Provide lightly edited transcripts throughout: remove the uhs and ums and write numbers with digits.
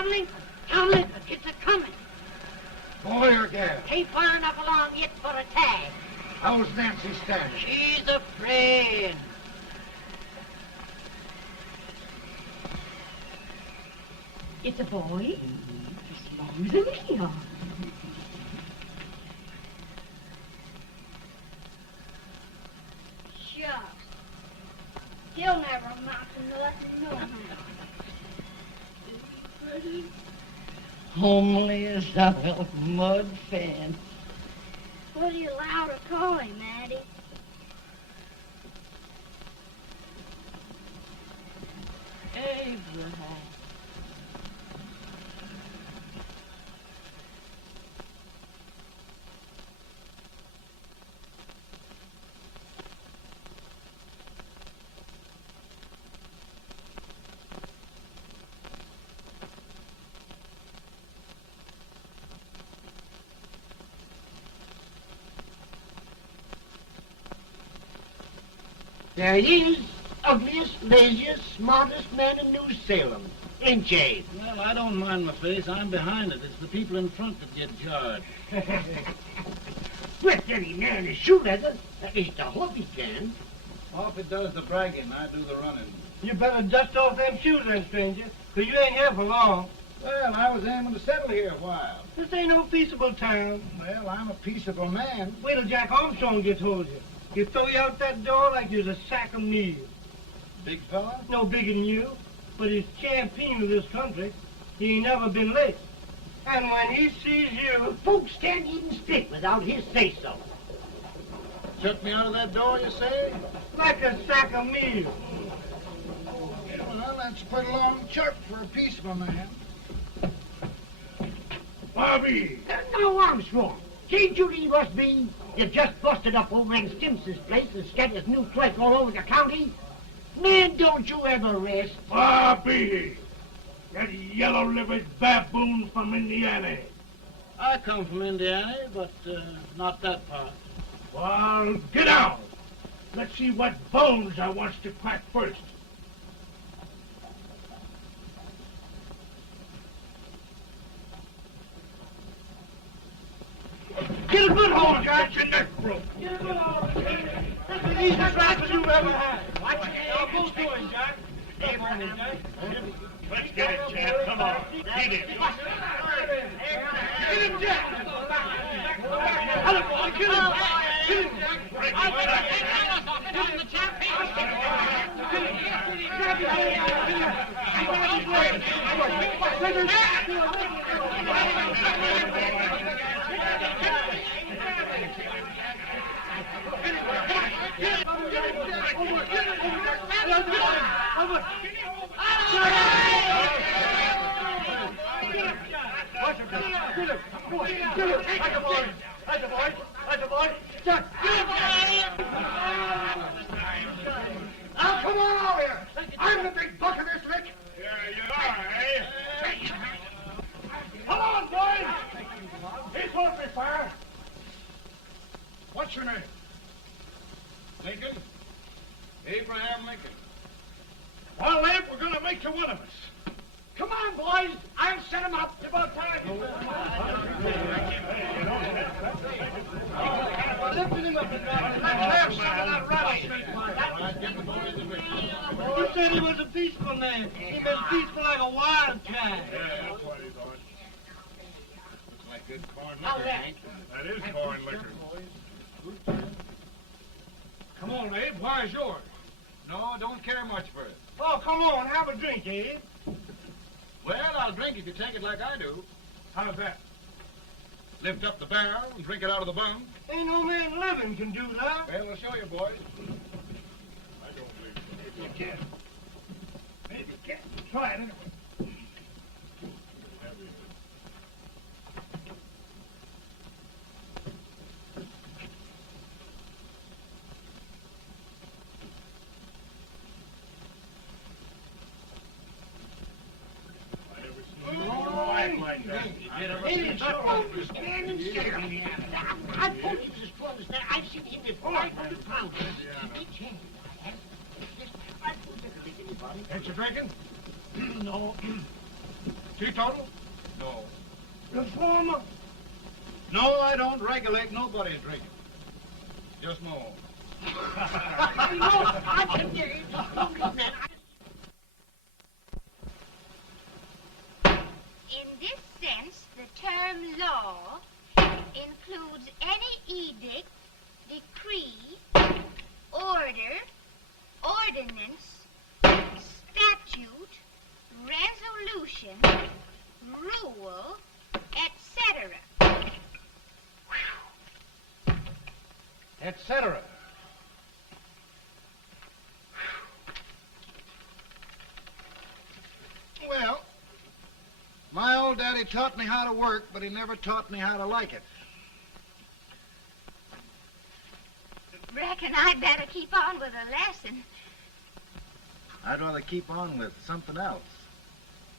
on, Lincoln. Down, Lincoln. It's a-coming. Boy or gal? Ain't far enough along yet for a tag. How's Nancy standing? She's afraid. It's a boy. As long as a meal. Shucks. He'll never amount to nothing, no. Homely as a mud fan. What are you allowed to call him, Maddie? Abraham. There he is, ugliest, laziest, smartest man in New Salem. Ain't ye? Well, I don't mind my face. I'm behind it. It's the people in front that get jarred. Let any man is shoe leather. At least I hope he can. Off it does the bragging, I do the running. You better dust off them shoes then, stranger, 'cause you ain't here for long. Well, I was aiming to settle here a while. This ain't no peaceable town. Well, I'm a peaceable man. Wait till Jack Armstrong gets hold of you. He'll throw you out that door like you're a sack of meal. Big fella? No bigger than you, but he's champion of this country. He ain't never been late. And when he sees you... Folks can't even speak without his say-so. Took me out of that door, you say? like a sack of meal. Well, that's a pretty long chirp for a peaceable man. Bobby! Now, Armstrong, can't you leave us be? You just busted up old man Stimpson's place and scattered new clerk all over the county. Man, don't you ever rest. Bobby! That yellow-livered baboon from Indiana. I come from Indiana, but not that part. Well, get out. Let's see what bones I wants to crack first. Get a good hold, Jack. Get your neck broke. Get a good hold. That's the easiest rifle you've ever had. Watch it. Now, both doing, Jack. Abraham. Let's get it, Jack. Come on. Get it. Get him, Jack. Hello, boy. Get him. Get him, Jack. Break it, Jack. Now, come on over here. I'm the big buck of this lick. Yeah, you are, eh? Come on, boys. He's supposed to be fire. What's your name? Lincoln? Abraham Lincoln. Well, Lamp, we're going to make you one of us. Come on, boys. I'll set him up. It's about time. Lifting him up. Let's have some of that rattlesnake. You said he was a peaceful man. He was peaceful like a wildcat. Yeah, that's what he thought. Looks like good corn liquor, Hank. That is corn liquor. Come on, Abe. Where's yours? No, don't care much for it. Oh, come on. Have a drink, Abe. Well, I'll drink if you take it like I do. How's that? Lift up the barrel and drink it out of the bung. Ain't no man living can do that. Well, we'll show you, boys. I don't believe so. Maybe you can. Maybe you can. Try it anyway. I never seen you act like that. Hey, the stand and stare at me. I told you to strong as that. I've seen him with 500 pounds. Each hand. I put liquor like anybody. Ain't you drinking? No. Teetotal? No. Reformer? No, I don't regulate nobody's drinking. Just my own. In this sense, the term law includes any edict, decree, order, ordinance, statute, resolution, rule, etc. Etc. Well, my old daddy taught me how to work, but he never taught me how to like it. Reckon I'd better keep on with the lesson. I'd rather keep on with something else.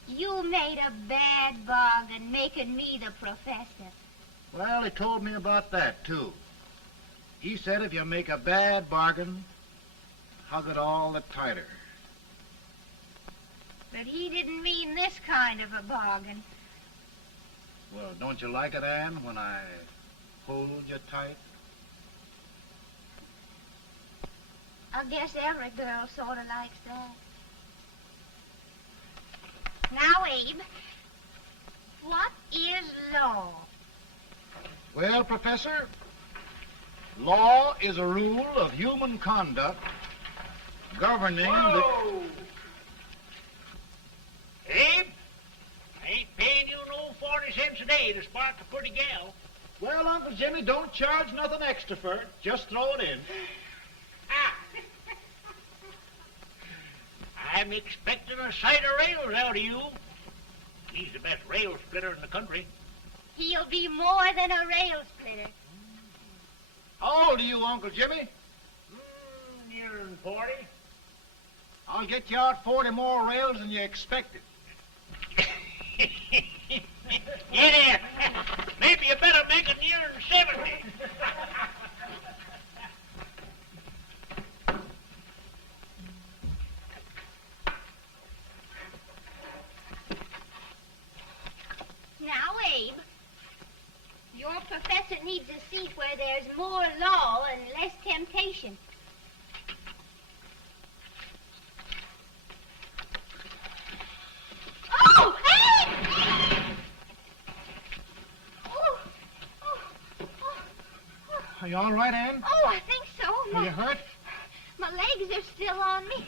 You made a bad bargain making me the professor. Well, he told me about that, too. He said if you make a bad bargain, hug it all the tighter. But he didn't mean this kind of a bargain. Well, don't you like it, Ann, when I hold you tight? I guess every girl sort of likes that. Now, Abe, what is law? Well, Professor, law is a rule of human conduct governing Whoa! Abe, I ain't paying you no 40 cents a day to spark a pretty gal. Well, Uncle Jimmy, don't charge nothing extra for it. Just throw it in. Ah. I'm expecting a sight of rails out of you. He's the best rail splitter in the country. He'll be more than a rail splitter. How old are you, Uncle Jimmy? Nearing 40. I'll get you out 40 more rails than you expected. Get in. Maybe you better make it nearing 70. Now, Abe, your professor needs a seat where there's more law and less temptation. Oh, Abe! Are you all right, Ann? Oh, I think so. Are you hurt? My legs are still on me. It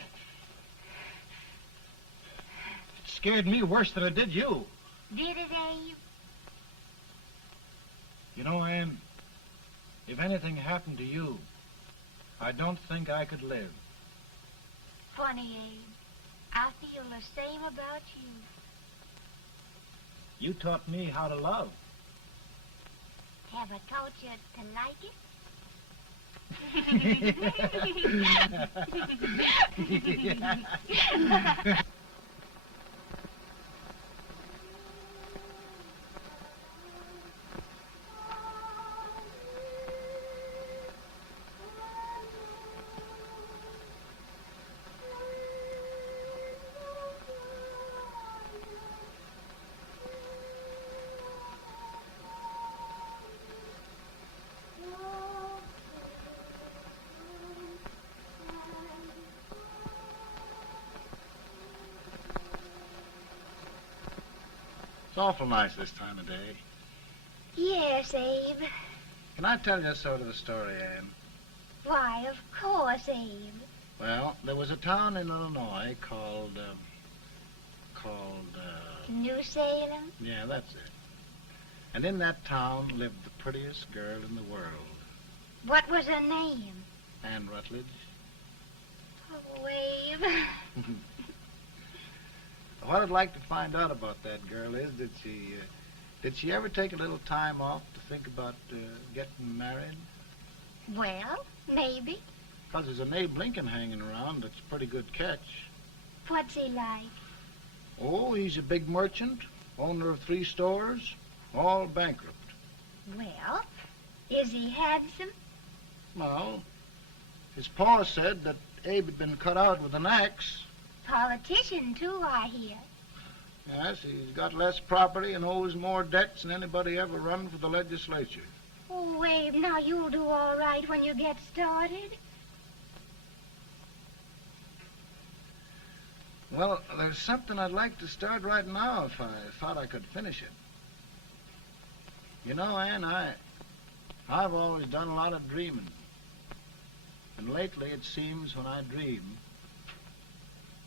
scared me worse than it did you. Did it, Abe? You know, Ann, if anything happened to you, I don't think I could live. Funny, Abe. I feel the same about you. You taught me how to love. Have I taught you to like it? It's awful nice this time of day. Yes, Abe. Can I tell you sort of a story, Ann? Why, of course, Abe. Well, there was a town in Illinois called, New Salem? yeah, that's it. And in that town lived the prettiest girl in the world, What was her name? Ann Rutledge. Oh, Abe. What I'd like to find out about that girl is, did she ever take a little time off to think about getting married? Well, maybe. Because there's an Abe Lincoln hanging around that's a pretty good catch. What's he like? Oh, he's a big merchant, owner of 3 stores, all bankrupt. Well, is he handsome? Well, his pa said that Abe had been cut out with an axe. Politician, too, I hear. Yes, he's got less property and owes more debts than anybody ever run for the legislature. Oh, Abe, now you'll do all right when you get started. Well, there's something I'd like to start right now if I thought I could finish it. You know, Ann, I've always done a lot of dreaming. And lately it seems when I dream,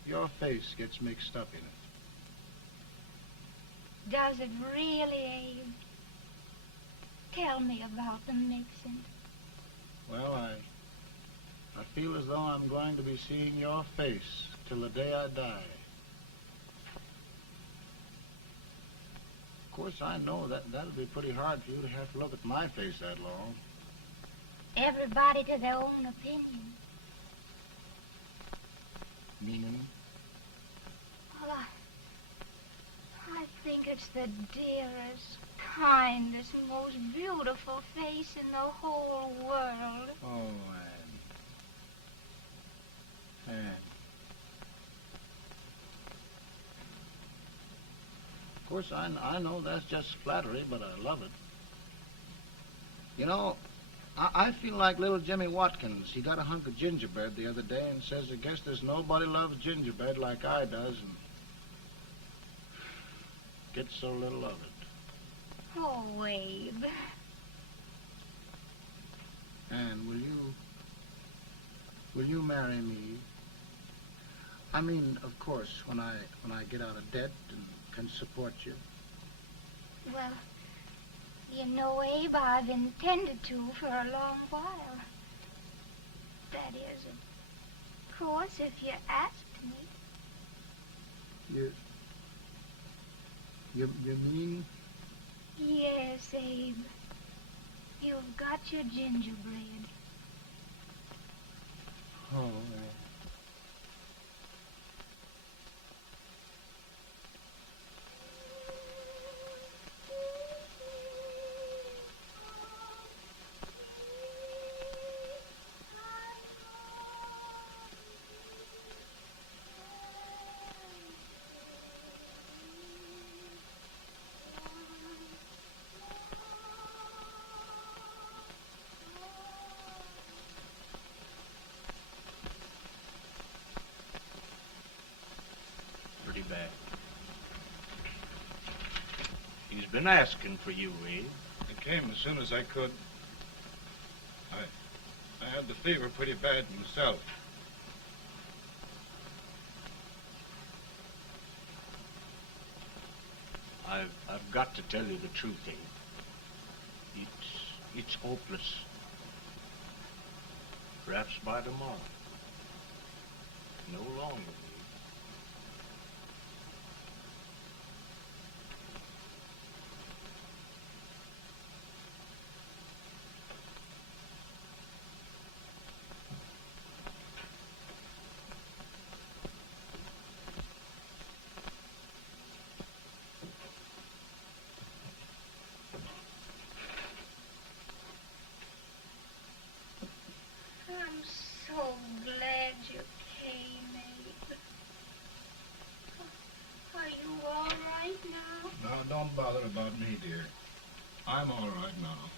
your face gets mixed up in it. Does it really, Abe? Tell me about the mixing. Well, I feel as though I'm going to be seeing your face till the day I die. Of course, I know that'll be pretty hard for you to have to look at my face that long. Everybody to their own opinion. Meaning? Well, I think it's the dearest, kindest, most beautiful face in the whole world. Oh, Ann. Ann. Of course, I know that's just flattery, but I love it. You know, I feel like little Jimmy Watkins. He got a hunk of gingerbread the other day and says, I guess there's nobody loves gingerbread like I does, and gets so little of it. Oh, Abe. Ann, will you marry me? I mean, of course, when I get out of debt and can support you. Well, you know, Abe, I've intended to for a long while. That is, of course, if you asked me. You mean? Yes, Abe. You've got your gingerbread. Oh, Bad. He's been asking for you, Abe. I came as soon as I could. I had the fever pretty bad myself. I've got to tell you the truth, Abe. It's hopeless. Perhaps by tomorrow. No longer. I'm so glad you came, Abe. Are you all right now? No, don't bother about me, dear. I'm all right now.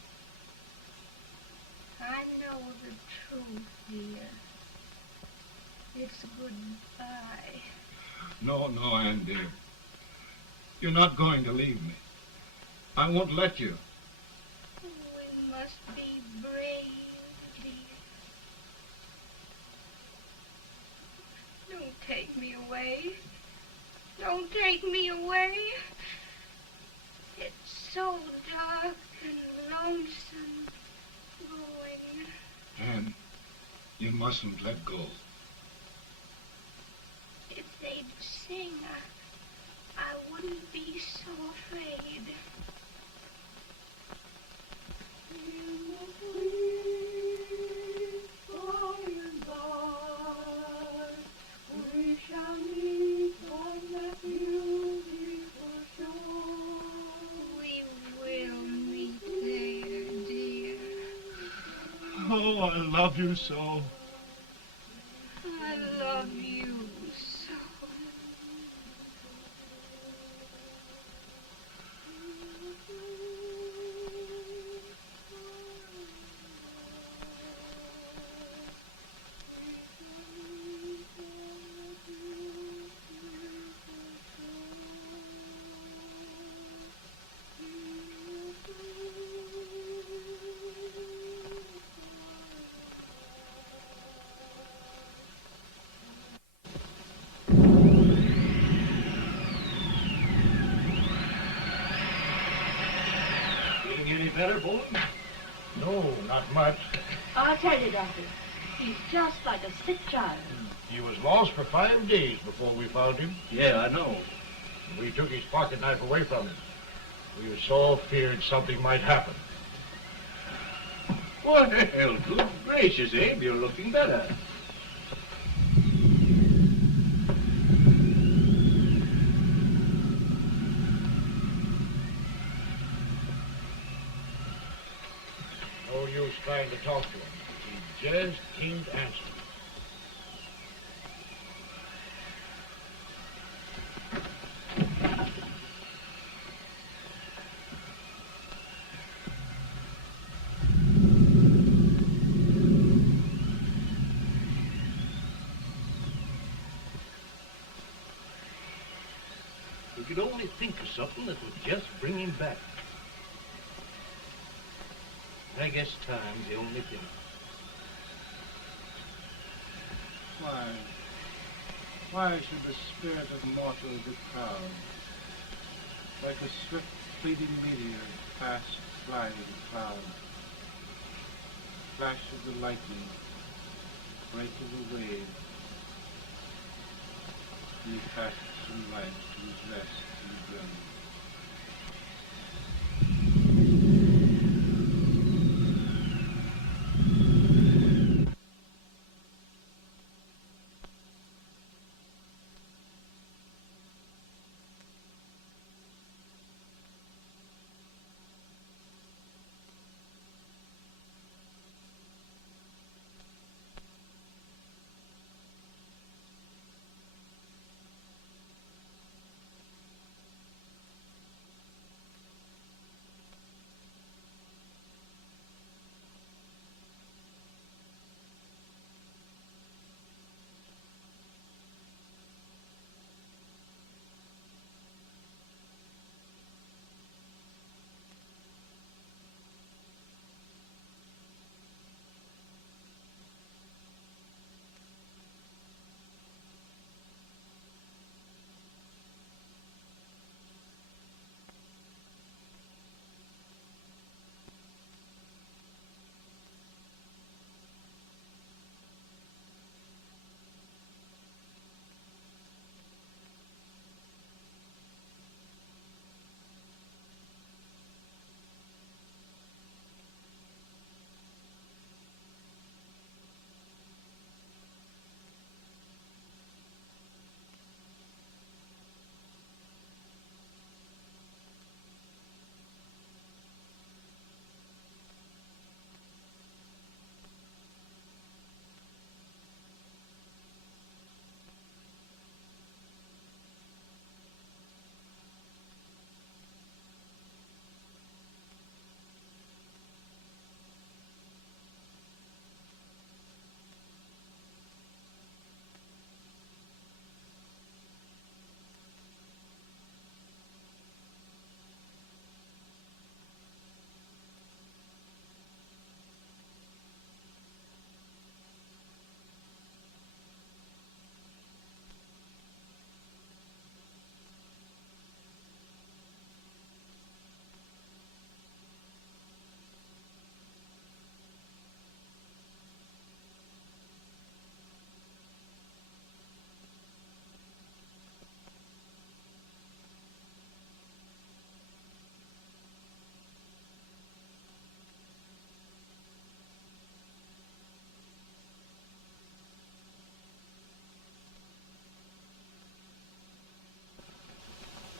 I know the truth, dear. It's goodbye. No, Ann, dear. You're not going to leave me. I won't let you. We must be brave, dear. Don't take me away. Don't take me away. It's so dark and lonesome going. Ann, you mustn't let go. If they'd sing, I wouldn't be so afraid. Oh, I love you so. I love you so. better, Bolton? No, not much. I'll tell you, Doctor, he's just like a sick child. He was lost for 5 days before we found him. Yeah, I know. We took his pocket knife away from him. We were so feared something might happen. Well, good gracious, Abe, you're looking better. No use trying to talk to him. He just can't answer. We could only think of something that would just bring him back. I guess time's the only thing. Why should the spirit of mortal be proud? Like a swift fleeting meteor past flying cloud. Flash of the lightning, break of the wave. He passes from life to his rest in the grave.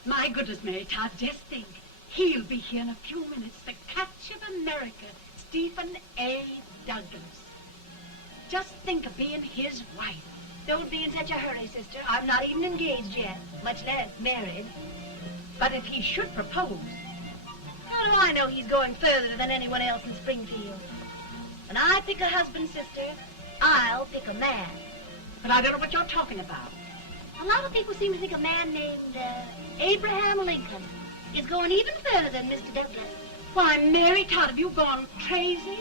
My goodness, Mary Todd, just think. He'll be here in a few minutes. The catch of America, Stephen A. Douglas. Just think of being his wife. Don't be in such a hurry, sister. I'm not even engaged yet, much less married. But if he should propose... How do I know he's going further than anyone else in Springfield? When I pick a husband, sister, I'll pick a man. But I don't know what you're talking about. A lot of people seem to think a man named Abraham Lincoln is going even further than Mr. Douglas. Why, Mary Todd, have you gone crazy?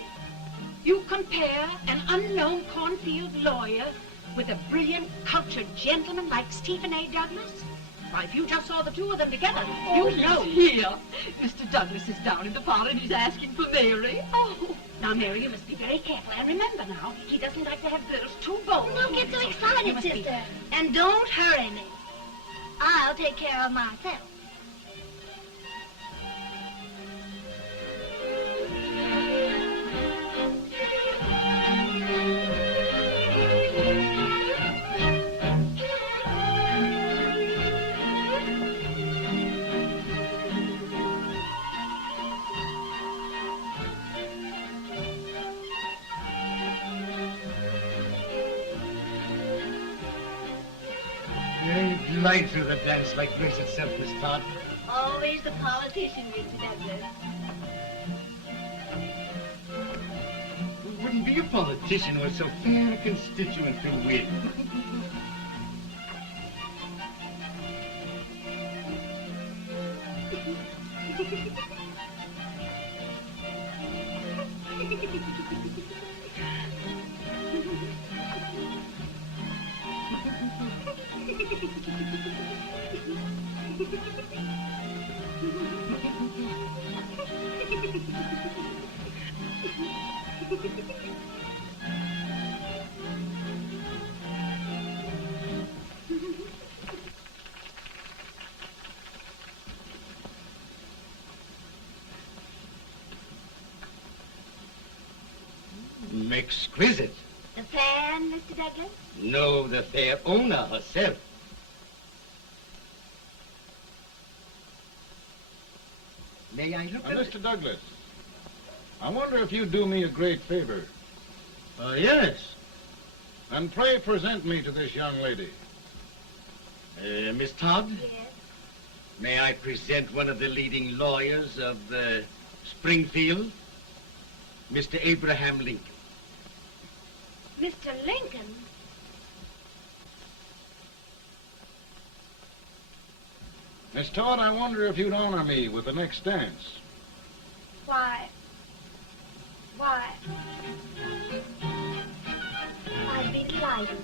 You compare an unknown cornfield lawyer with a brilliant, cultured gentleman like Stephen A. Douglas? Why, if you just saw the two of them together, Oh, you'd know. Here. Mr. Douglas is down in the parlor and he's asking for Mary. Oh. Now, Mary, you must be very careful. And remember now, he doesn't like to have girls too bold. Don't get so You excited, must be- sister. And don't hurry me. I'll take care of myself. You glide through the dance like grace itself, Miss Todd. Always the politician, Mr. Douglas. Wouldn't be a politician with so fair a constituent to win. Exquisite. The fan, Mr. Douglas? No, the fair owner herself. May I look at it? Mr. Douglas, I wonder if you'd do me a great favor. Yes. And pray present me to this young lady. Miss Todd? Yes. May I present one of the leading lawyers of Springfield, Mr. Abraham Lincoln. Mr. Lincoln? Miss Todd, I wonder if you'd honor me with the next dance. Why, I'd be delighted.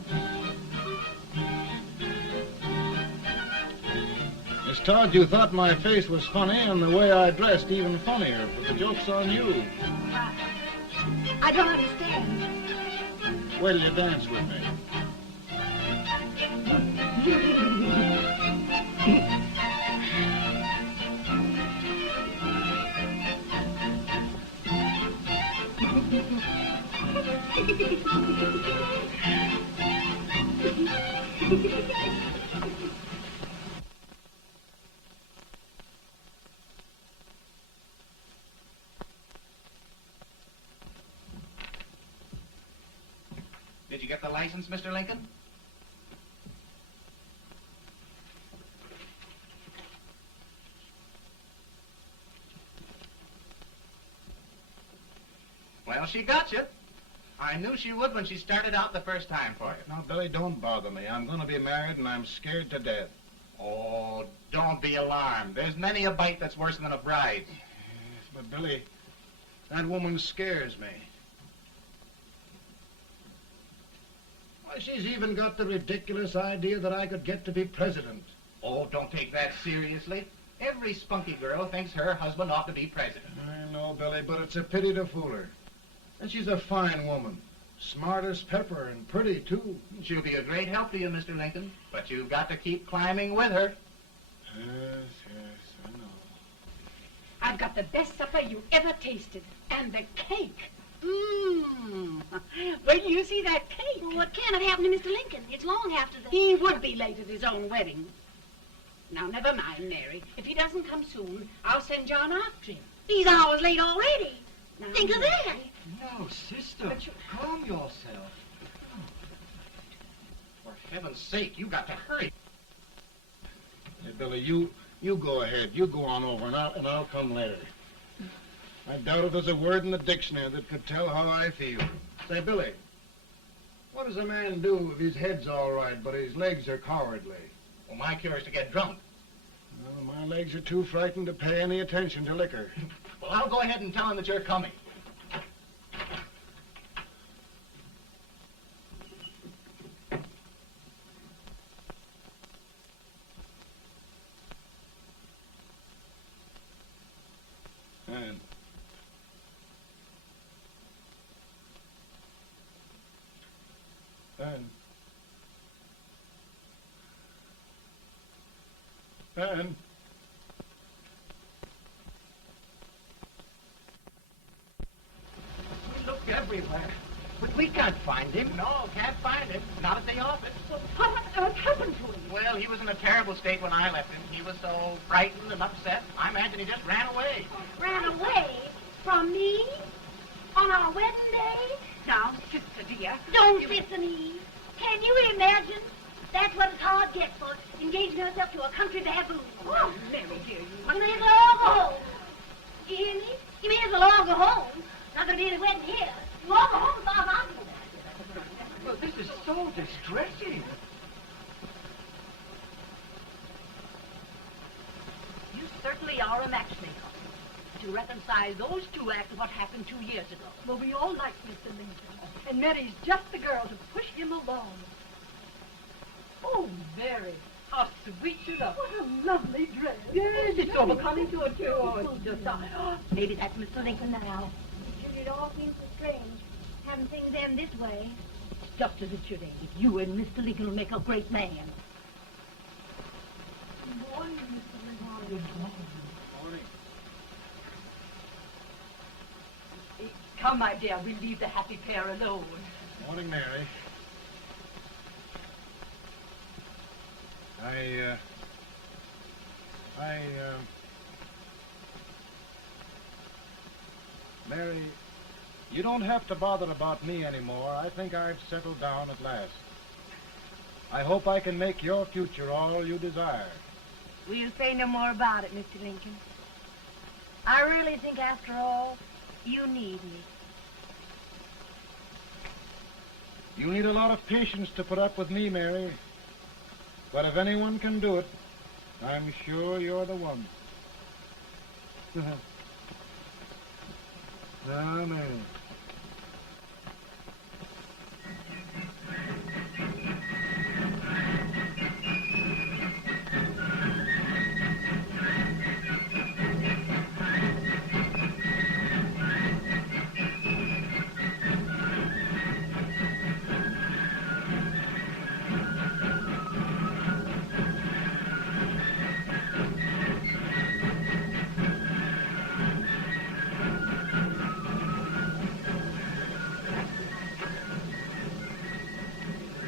Miss Todd, you thought my face was funny and the way I dressed even funnier, but the joke's on you. I don't understand. Wait till you dance with me. Did you get the license, Mr. Lincoln? Well, she got you. I knew she would when she started out the first time for you. Now, Billy, don't bother me. I'm going to be married and I'm scared to death. Oh, don't be alarmed. There's many a bite that's worse than a bride. Yes, but Billy, that woman scares me. Why, she's even got the ridiculous idea that I could get to be president. Oh, don't take that seriously. Every spunky girl thinks her husband ought to be president. I know, Billy, but it's a pity to fool her. And she's a fine woman. Smart as pepper and pretty, too. She'll be a great help to you, Mr. Lincoln. But you've got to keep climbing with her. Yes, I know. I've got the best supper you ever tasted. And the cake. Mmm. Wait till you see that cake. Well, what can have happened to Mr. Lincoln? It's long after the... He would be late at his own wedding. Now, never mind, Mary. If he doesn't come soon, I'll send John after him. He's hours late already. Now, Think of that. Mary, No, sister. But you- Calm yourself. For heaven's sake, you got to hurry. Hey, Billy, you go ahead. You go on over, and I'll come later. I doubt if there's a word in the dictionary that could tell how I feel. Say, Billy, what does a man do if his head's all right, but his legs are cowardly? Well, my cure is to get drunk. Well, my legs are too frightened to pay any attention to liquor. Well, I'll go ahead and tell him that you're coming. Ann. We looked everywhere, but we can't find him. No, can't find him. Not at the office. Well, what on earth happened to him? Well, he was in a terrible state when I left him. He was so frightened and upset. I imagine he just ran away. Ran away from me on our wedding day? Now, sister dear. Don't listen, Eve. Can you imagine? That's what it's hard gets for engaging herself to a country baboon. Oh, Mary, dear, You may as well all go home. You hear me? You may as well all go home. Not gonna be any wedding here. You all go home as far as I'm concerned. Well, this is so distressing. You certainly are a matchmaker. To reconcile those two after what happened 2 years ago. Well, we all like Mr. Lincoln. And Mary's just the girl to push him along. Oh, Mary, how sweet you look. What a lovely dress. Yes, it's so becoming to her, too. Oh, it's just... maybe that's Mr. Lincoln now. It all seems so strange, having things end this way. It's just as it should end. You and Mr. Lincoln will make a great man. Good morning, Mr. Lincoln. Good morning. Come, my dear, we'll leave the happy pair alone. Morning, Mary. Mary, you don't have to bother about me anymore. I think I've settled down at last. I hope I can make your future all you desire. We'll say no more about it, Mr. Lincoln. I really think, after all, you need me. You need a lot of patience to put up with me, Mary. But if anyone can do it, I'm sure you're the one. Now, Mary.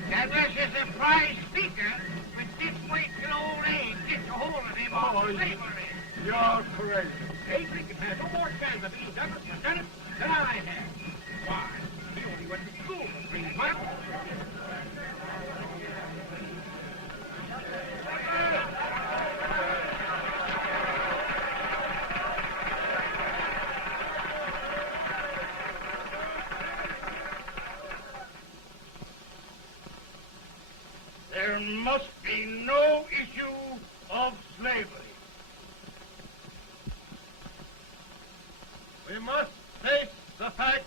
Douglas is a prize speaker, but this way till old age gets a hold of him on slavery. You're crazy. Abe Lincoln has no more chance of being Douglas Lieutenant than I have. Why? He only went to school for 3 months. There must be no issue of slavery. We must face the fact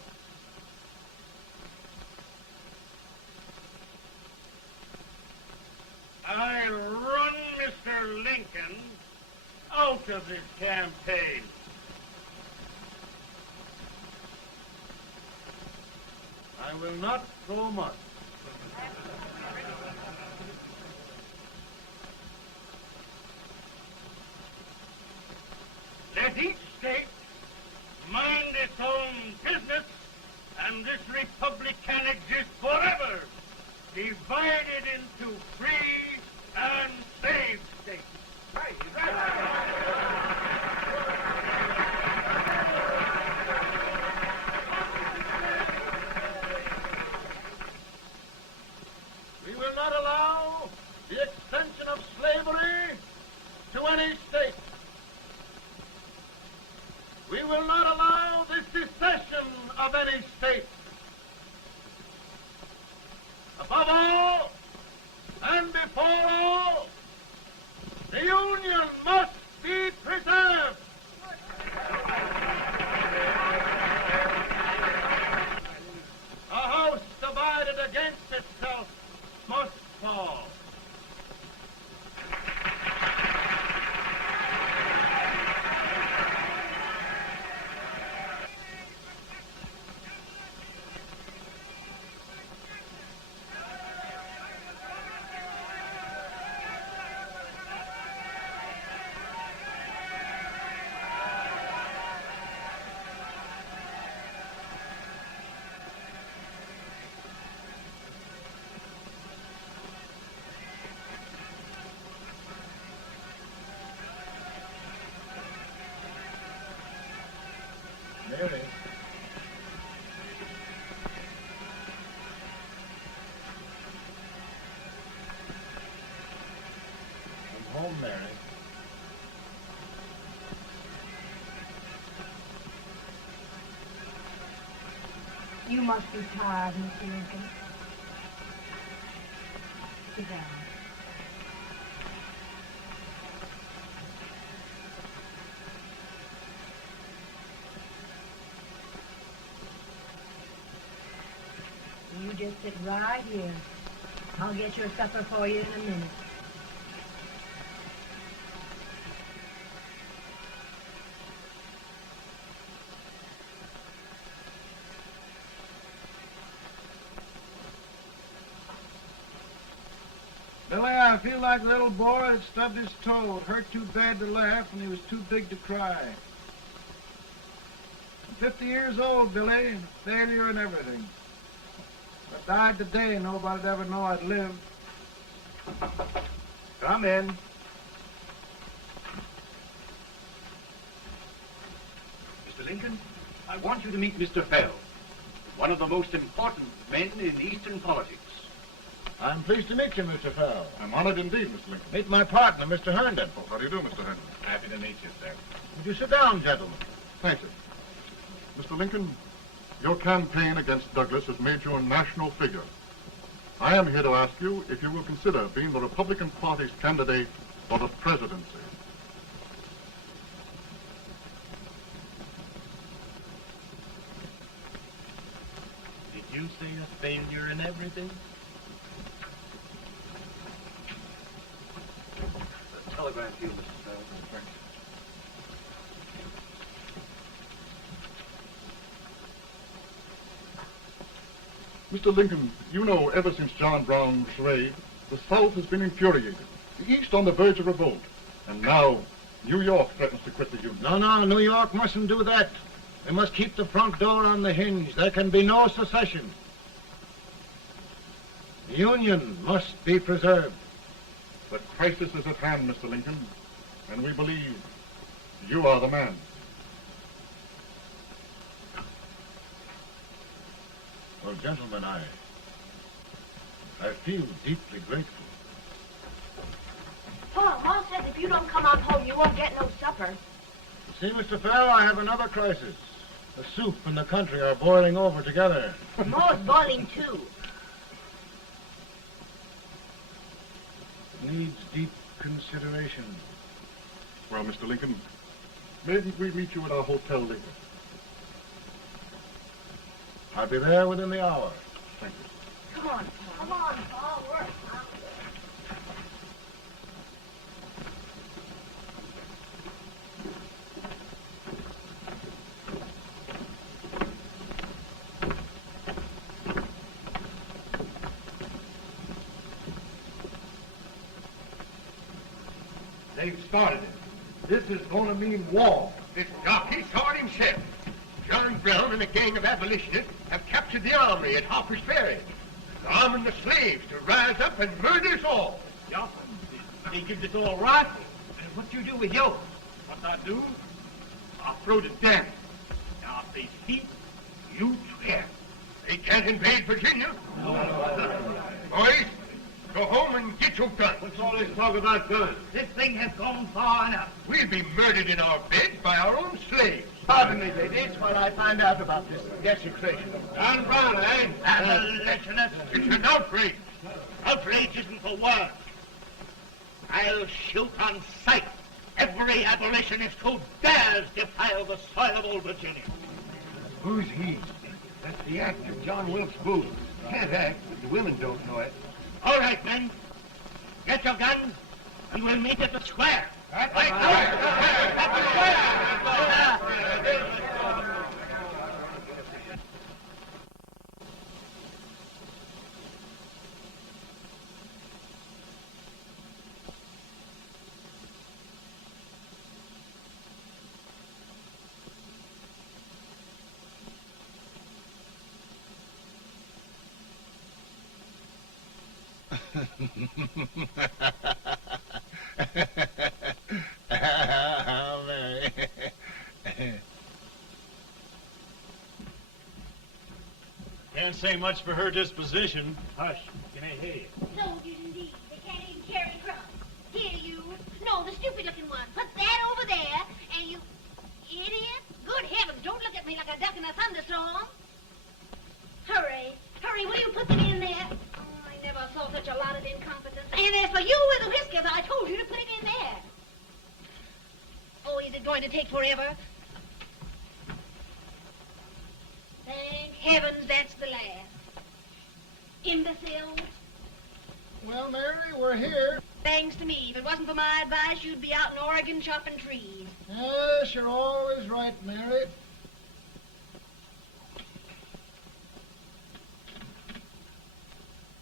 I run Mr. Lincoln out of this campaign. I will not go much. Let each state mind its own business, and this republic can exist forever, divided into free and slave states. Right, right. We will not allow the extension of slavery to any state. We will not allow the secession of any state. Above all, and before all, the Union must be preserved. A house divided against itself must fall. home, Mary. You must be tired, Mr. Lincoln. Sit down. You just sit right here. I'll get your supper for you in a minute. Billy, I feel like a little boy that stubbed his toe. It hurt too bad to laugh, and he was too big to cry. I'm 50 years old, Billy, and failure and everything. If I died today, nobody'd ever know I'd lived. Come in. Mr. Lincoln, I want you to meet Mr. Fell, one of the most important men in Eastern politics. I'm pleased to meet you, Mr. Fell. I'm honored indeed, Mr. Lincoln. Meet my partner, Mr. Herndon. Oh, how do you do, Mr. Herndon? Happy to meet you, sir. Would you sit down, gentlemen? Thank you. Mr. Lincoln, your campaign against Douglas has made you a national figure. I am here to ask you if you will consider being the Republican Party's candidate for the presidency. Did you say a failure in everything? Telegram to you, Mr. Fell. Mr. Lincoln, you know ever since John Brown's raid, the South has been infuriated, the East on the verge of revolt, and now New York threatens to quit the Union. No, New York mustn't do that. They must keep the front door on the hinge. There can be no secession. The Union must be preserved. The crisis is at hand, Mr. Lincoln, and we believe you are the man. Well, gentlemen, I feel deeply grateful. Pa, Ma says if you don't come on home, you won't get no supper. See, Mr. Fell, I have another crisis. The soup and the country are boiling over together. Ma's boiling too. It needs deep consideration. Well, Mr. Lincoln, maybe we meet you at our hotel later. I'll be there within the hour. Thank you. Come on, Pa. Come on, Pa. We're hungry. They've started it. This is going to mean war. This jockey saw it himself. John Brown and a gang of abolitionists have captured the armory at Harper's Ferry, arming the slaves to rise up and murder us all. Johnson, they give us all rifles. And what you do with yours? What I do? I throw the damn. Now if they speak, you swear. They can't invade Virginia. Boys, go home and get your guns. What's all this talk about guns? This thing has gone far enough. We'll be murdered in our beds by our own slaves. Pardon me, ladies, while I find out about this desecration. John Brown, eh? Abolitionist. It's an outrage. Outrage isn't the word. I'll shoot on sight every abolitionist who dares defile the soil of old Virginia. Who's he? That's the actor, John Wilkes Booth. Can't act, but the women don't know it. All right, men. Get your guns, and we'll meet at the square. At the square! Can't say much for her disposition. Hush, can I hear you? Soldiers indeed. They can't even carry crumbs. Here, you. take forever. Thank heavens that's the last. Imbecile. Well, Mary, we're here. Thanks to me. If it wasn't for my advice, you'd be out in Oregon chopping trees. Yes, you're always right, Mary.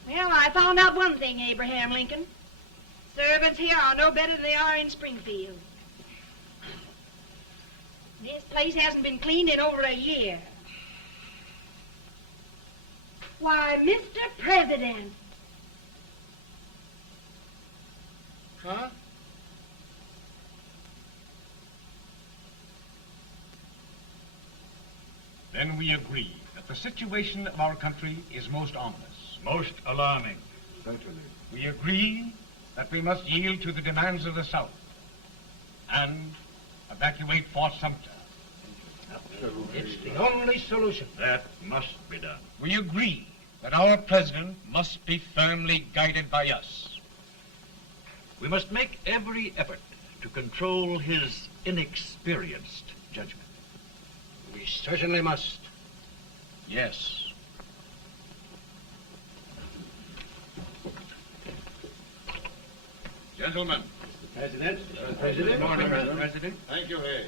Well, I found out one thing, Abraham Lincoln. Servants here are no better than they are in Springfield. This place hasn't been cleaned in over a year. Why, Mr. President. Huh? Then we agree that the situation of our country is most ominous. Most alarming. Certainly. We agree that we must yield to the demands of the South and evacuate Fort Sumter. It's the only solution. That must be done. We agree that our president must be firmly guided by us. We must make every effort to control his inexperienced judgment. We certainly must. Yes. Gentlemen. President. Good morning, Mr. President. Thank you, Hay.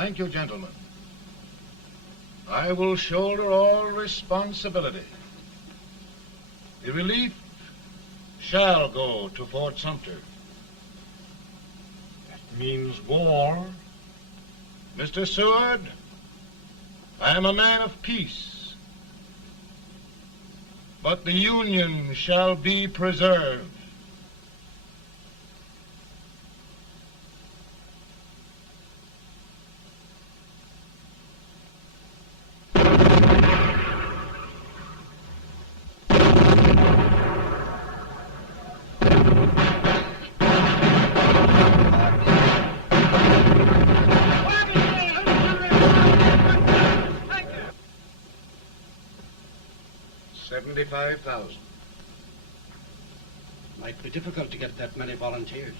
Thank you, gentlemen. I will shoulder all responsibility. The relief shall go to Fort Sumter. That means war. Mr. Seward, I am a man of peace, but the Union shall be preserved. $75,000. Might be difficult to get that many volunteers.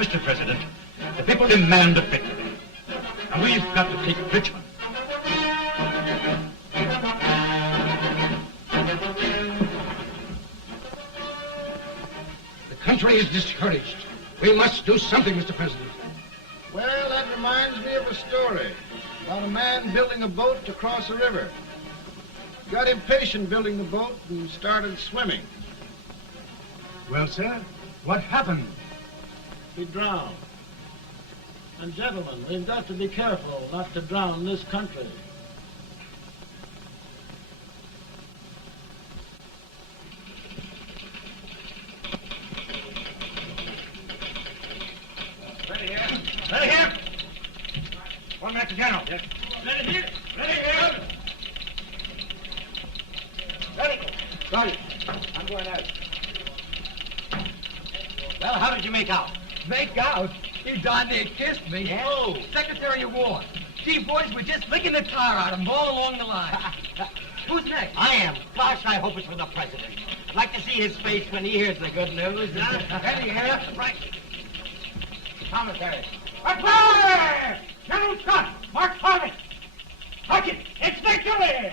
Mr. President, the people demand a victory. And we've got to take Richmond. The country is discouraged. We must do something, Mr. President. Well, that reminds me of a story about a man building a boat to cross a river. Got impatient building the boat and started swimming. Well, sir, what happened? He drowned. And gentlemen, we've got to be careful not to drown this country. Ready here. Ready here. 1 minute to General. Yes. Ready here. Ready here. Ready. Ready. I'm going out. Well, how did you make out? Make out? He darn near kissed me. Yeah? Oh, Secretary of War. Gee, boys, we're just licking the tar out of him all along the line. Who's next? I am. Gosh, I hope it's for the President. I'd like to see his face when he hears the good news, huh? Ready here. Right. Commissary. Report! General Scott, Mark Harvey. Sergeant, it's victory!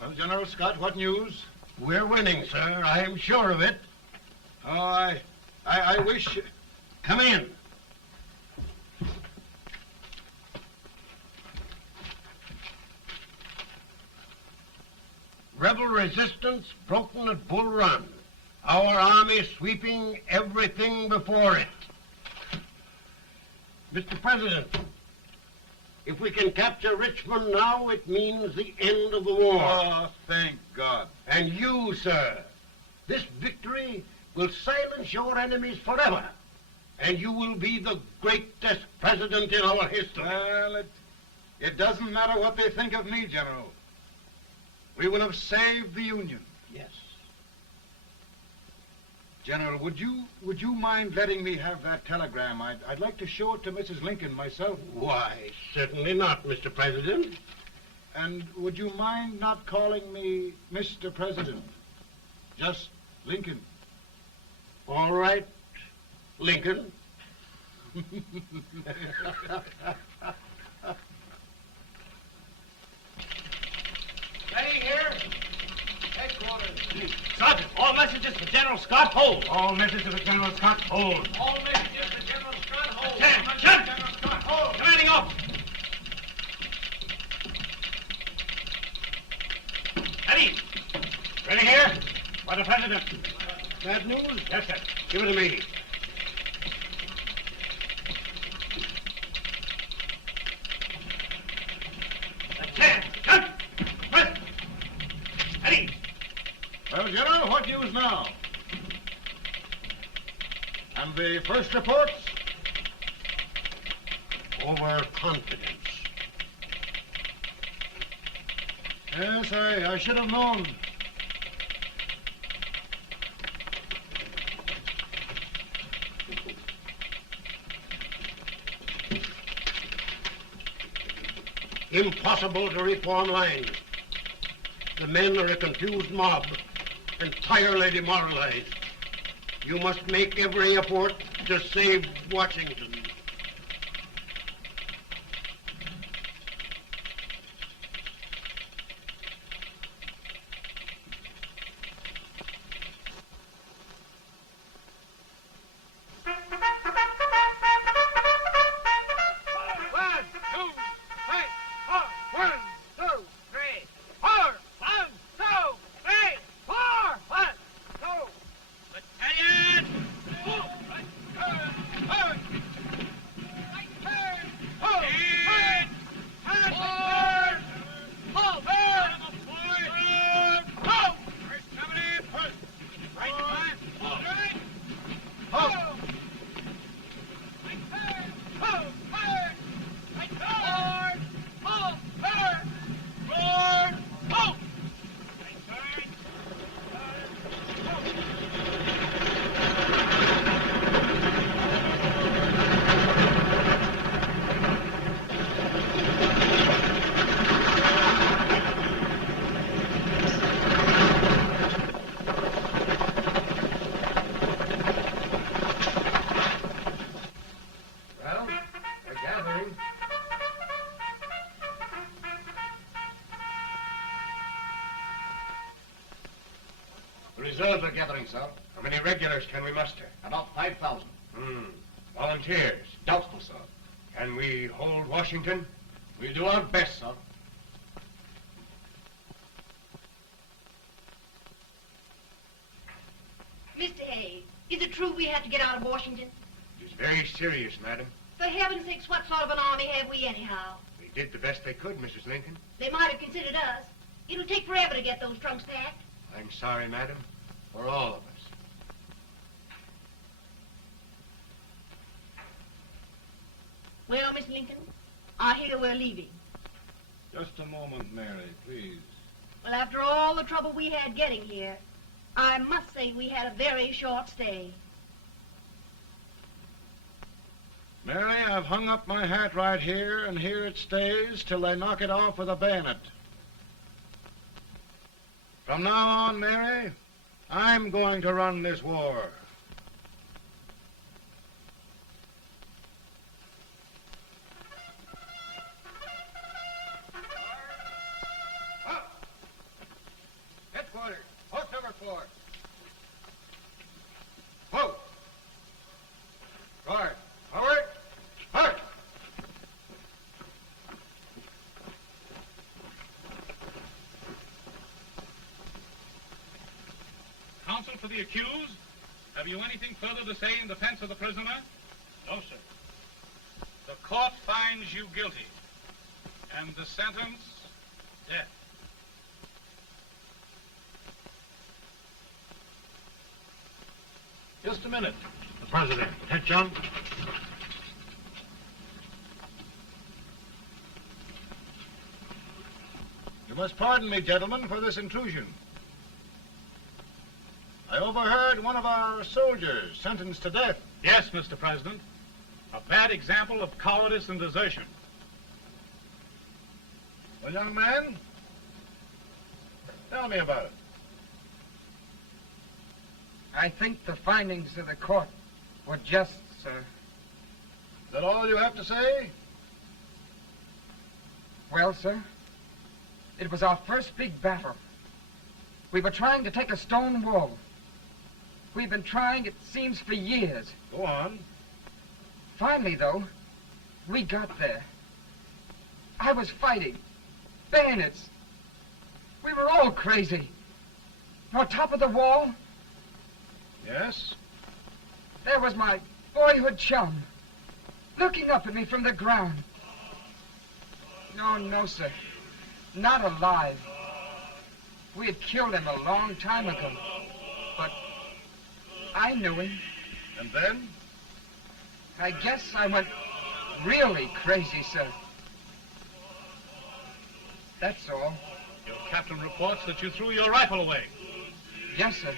Well, General Scott, what news? We're winning, sir. I'm sure of it. Oh, I wish... Come in. Rebel resistance broken at Bull Run. Our army sweeping everything before it. Mr. President, if we can capture Richmond now, it means the end of the war. Oh, thank God. And you, sir, this victory will silence your enemies forever. And you will be the greatest president in our history. Well, it doesn't matter what they think of me, General. We will have saved the Union. Yes. General, would you mind letting me have that telegram? I'd like to show it to Mrs. Lincoln myself. Why, certainly not, Mr. President. And would you mind not calling me Mr. President? Just Lincoln. All right, Lincoln. Ready here. Headquarters. Sergeant, all messages for General Scott, hold. All messages for General Scott, hold. All messages for General Scott, hold. General Scott, hold. Commanding officer. Ready. Ready here. For the President. Bad news? Yes, sir. Give it to me. Well, General, what news now? And the first reports? Overconfidence. Yes, I should have known. Impossible to reform lines. The men are a confused mob, entirely demoralized. You must make every effort to save Washington. Reserves are gathering, sir. How many regulars can we muster? About 5,000. Volunteers? Doubtful, sir. Can we hold Washington? We'll do our best, sir. Mr. Hayes, is it true we have to get out of Washington? It is very serious, madam. For heaven's sakes, what sort of an army have we anyhow? They did the best they could, Mrs. Lincoln. They might have considered us. It'll take forever to get those trunks packed. I'm sorry, madam, for all of us. Well, Miss Lincoln, I hear we're leaving. Just a moment, Mary, please. Well, after all the trouble we had getting here, I must say we had a very short stay. Mary, I've hung up my hat right here, and here it stays till they knock it off with a bayonet. From now on, Mary, I'm going to run this war. Headquarters, post number 4. Whoa! Guard, forward, march! Counsel for the accused, have you anything further to say in defense of the prisoner? No, sir. The court finds you guilty, and the sentence, death. Just a minute. The President. Attention. You must pardon me, gentlemen, for this intrusion. I overheard one of our soldiers sentenced to death. Yes, Mr. President. A bad example of cowardice and desertion. Well, young man, tell me about it. I think the findings of the court were just, sir. Is that all you have to say? Well, sir, it was our first big battle. We were trying to take a stone wall. We've been trying, it seems, for years. Go on. Finally, though, we got there. I was fighting. Bayonets. We were all crazy. On top of the wall, Yes? there was my boyhood chum, looking up at me from the ground. No, sir. Not alive. We had killed him a long time ago. But I knew him. And then? I guess I went really crazy, sir. That's all. Your captain reports that you threw your rifle away. Yes, sir.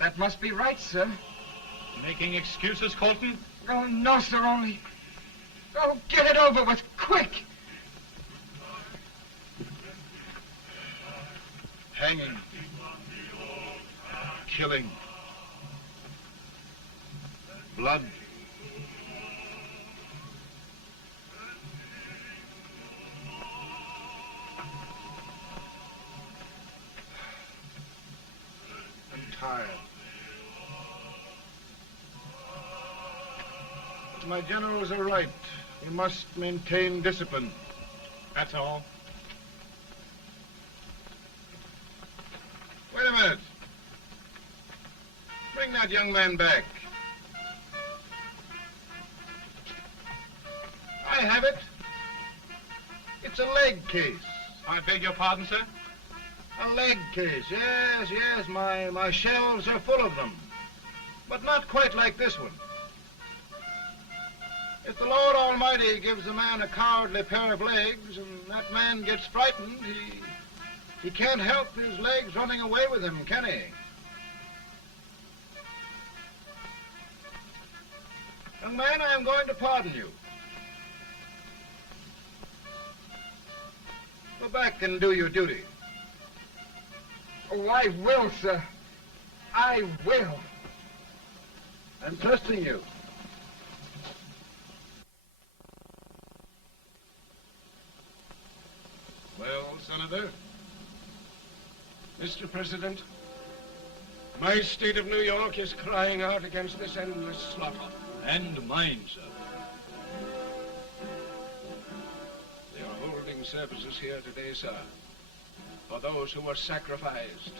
That must be right, sir. Making excuses, Colton? Oh, no, sir, only... Oh, get it over with, quick! Hanging. Killing. Blood. I'm tired. But my generals are right. We must maintain discipline. That's all. Wait a minute. Bring that young man back. I have it. It's a leg case. I beg your pardon, sir? A leg case, yes. My shelves are full of them. But not quite like this one. If the Lord Almighty gives a man a cowardly pair of legs and that man gets frightened, he can't help his legs running away with him, can he? Young man, I am going to pardon you. Go back and do your duty. Oh, I will, sir. I will. I'm trusting you. Well, Senator? Mr. President, My state of New York is crying out against this endless slaughter. And mine, sir. They are holding services here today, sir, for those who were sacrificed,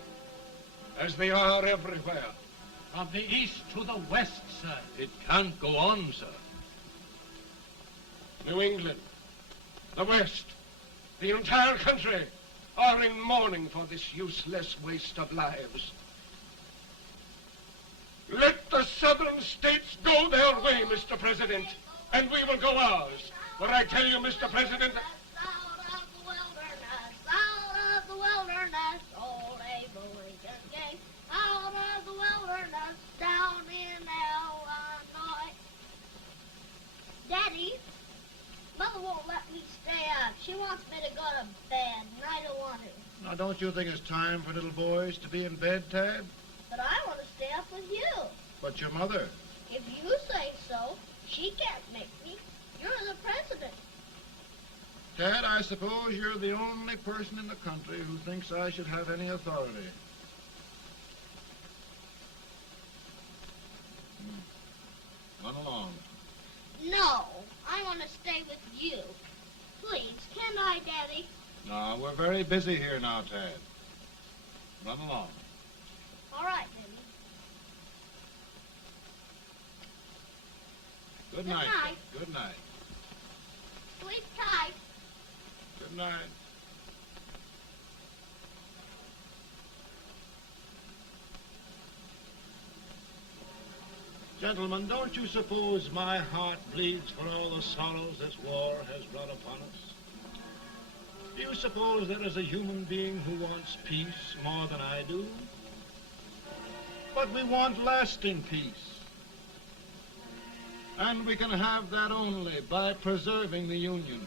as they are everywhere. From the east to the west, sir. It can't go on, sir. New England, the West, the entire country are in mourning for this useless waste of lives. Let the southern states go their way, Mr. President, and we will go ours. For I tell you, Mr. President, Out of the wilderness, old Abe Lincoln came. Out of the wilderness, down in Illinois. Daddy, Mother won't let me stay up. She wants me to go to bed, and I don't want to. Now, don't you think it's time for little boys to be in bed, Tad? But I want to stay up with you. But your mother. If you say so, she can't make me. You're the president. Tad, I suppose you're the only person in the country who thinks I should have any authority. Run along. No, I want to stay with you. Please, can I, Daddy? No, we're very busy here now, Tad. Run along. All right, Daddy. Good Good night. night. Good night. Sleep tight. Good night. Gentlemen, don't you suppose my heart bleeds for all the sorrows this war has brought upon us? Do you suppose there is a human being who wants peace more than I do? But we want lasting peace. And we can have that only by preserving the Union.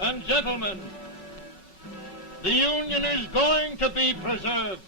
And gentlemen, the Union is going to be preserved.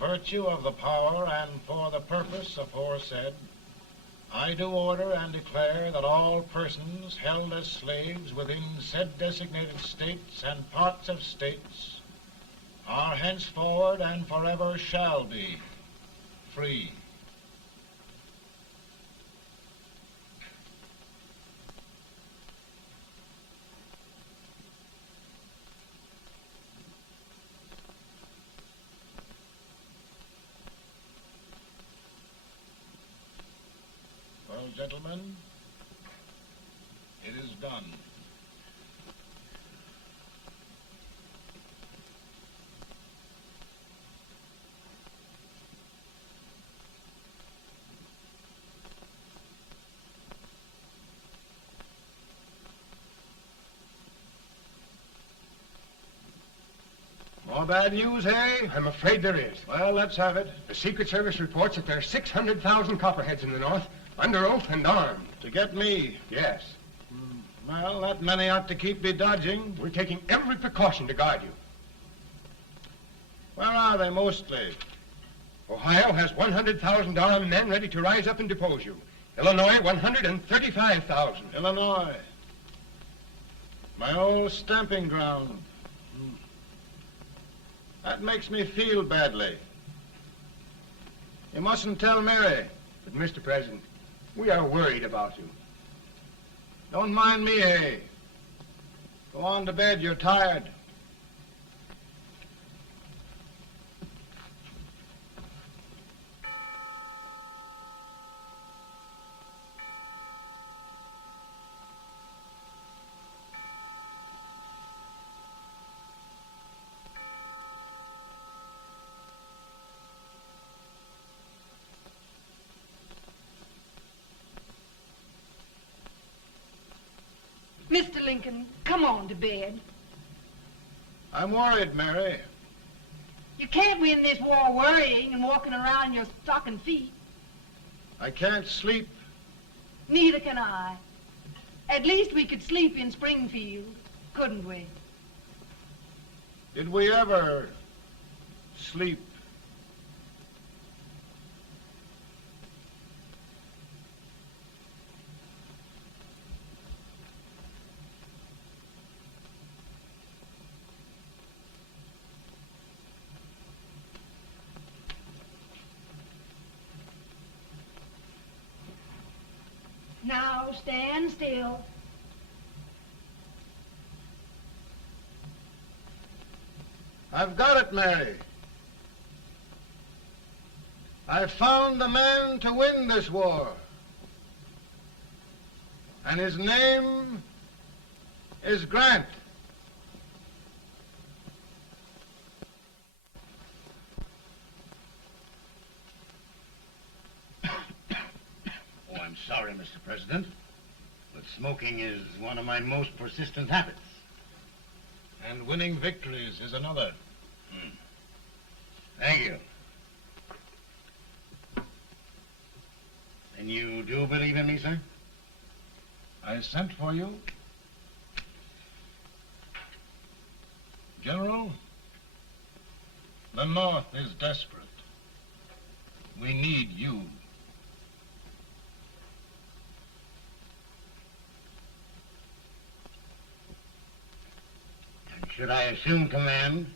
Virtue of the power and for the purpose aforesaid, I do order and declare that all persons held as slaves within said designated states and parts of states are henceforward and forever shall be free. Well, gentlemen, it is done. More bad news, hey? I'm afraid there is. Well, let's have it. The Secret Service reports that there are 600,000 copperheads in the North, under oath and armed. To get me? Yes. Well, that many ought to keep me dodging. We're taking every precaution to guard you. are they mostly? Ohio has 100,000 armed men ready to rise up and depose you. Illinois, 135,000. Illinois. My old stamping ground. That makes me feel badly. You mustn't tell Mary. But, Mr. President, we are worried about you. Don't mind me, eh? Go on to bed. You're tired. Mr. Lincoln, come on to bed. I'm worried, Mary. You can't win this war worrying and walking around in your stocking feet. I can't sleep. Neither can I. At least we could sleep in Springfield, couldn't we? Did we ever sleep? Now stand still. I've got it, Mary. I've found the man to win this war. And his name is Grant. Oh, I'm sorry, Mr. President, but smoking is one of my most persistent habits. And winning victories is another. Thank you. And you do believe in me, sir? I sent for you. General, the North is desperate. We need you. And should I assume command,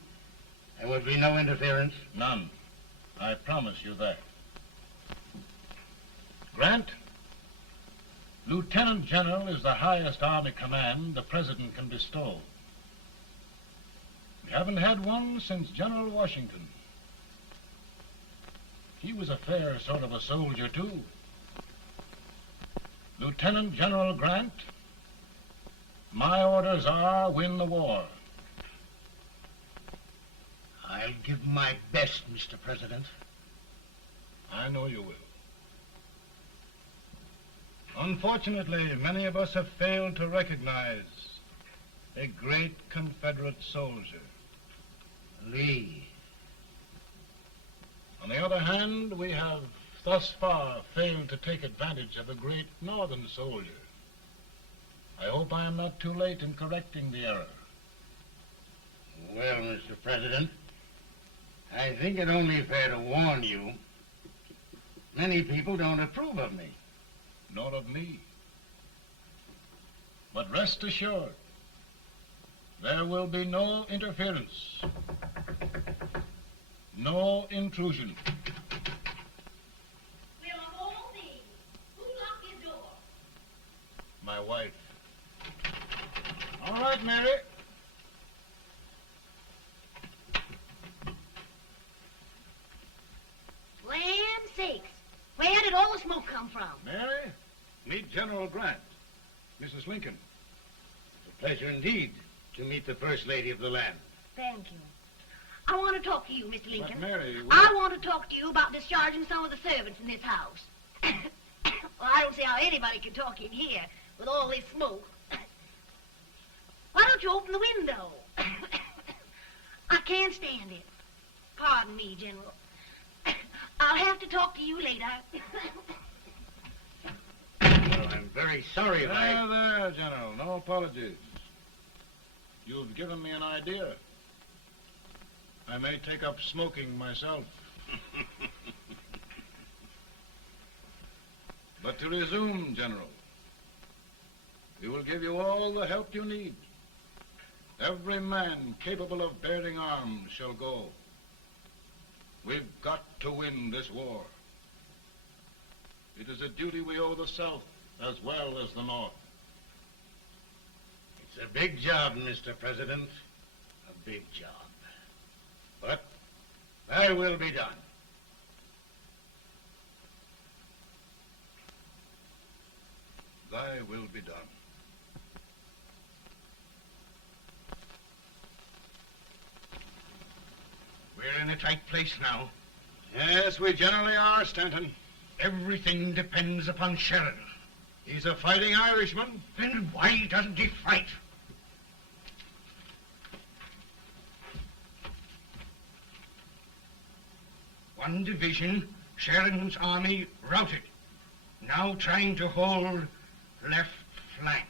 there would be no interference? None. I promise you that. Grant, Lieutenant General is the highest Army command the President can bestow. We haven't had one since General Washington. He was a fair sort of a soldier, too. Lieutenant General Grant, my orders are win the war. I'll give my best, Mr. President. I know you will. Unfortunately, many of us have failed to recognize a great Confederate soldier, Lee. On the other hand, we have thus far failed to take advantage of a great Northern soldier. I hope I am not too late in correcting the error. Well, Mr. President, I think it only fair to warn you. Many people don't approve of me. Nor of me. But rest assured, there will be no interference, no intrusion. We'll all be. Who locked your door? My wife. All right, Mary. Land sakes. Where did all the smoke come from? Mary, meet General Grant. Mrs. Lincoln. It's a pleasure indeed to meet the First Lady of the land. Thank you. I want to talk to you, Mr. Lincoln. But Mary, I want to talk to you about discharging some of the servants in this house. Well, I don't see how anybody can talk in here with all this smoke. Why don't you open the window? I can't stand it. Pardon me, General. I'll have to talk to you later. Well, I'm very sorry if I... There, General. No apologies. You've given me an idea. I may take up smoking myself. But to resume, General, we will give you all the help you need. Every man capable of bearing arms shall go. We've got to win this war. It is a duty we owe the South as well as the North. It's a big job, Mr. President. A big job. But thy will be done. Thy will be done. We're in a tight place now. Yes, we generally are, Stanton. Everything depends upon Sheridan. He's a fighting Irishman. Then why doesn't he fight? One division, Sheridan's army, routed. Now trying to hold left flank.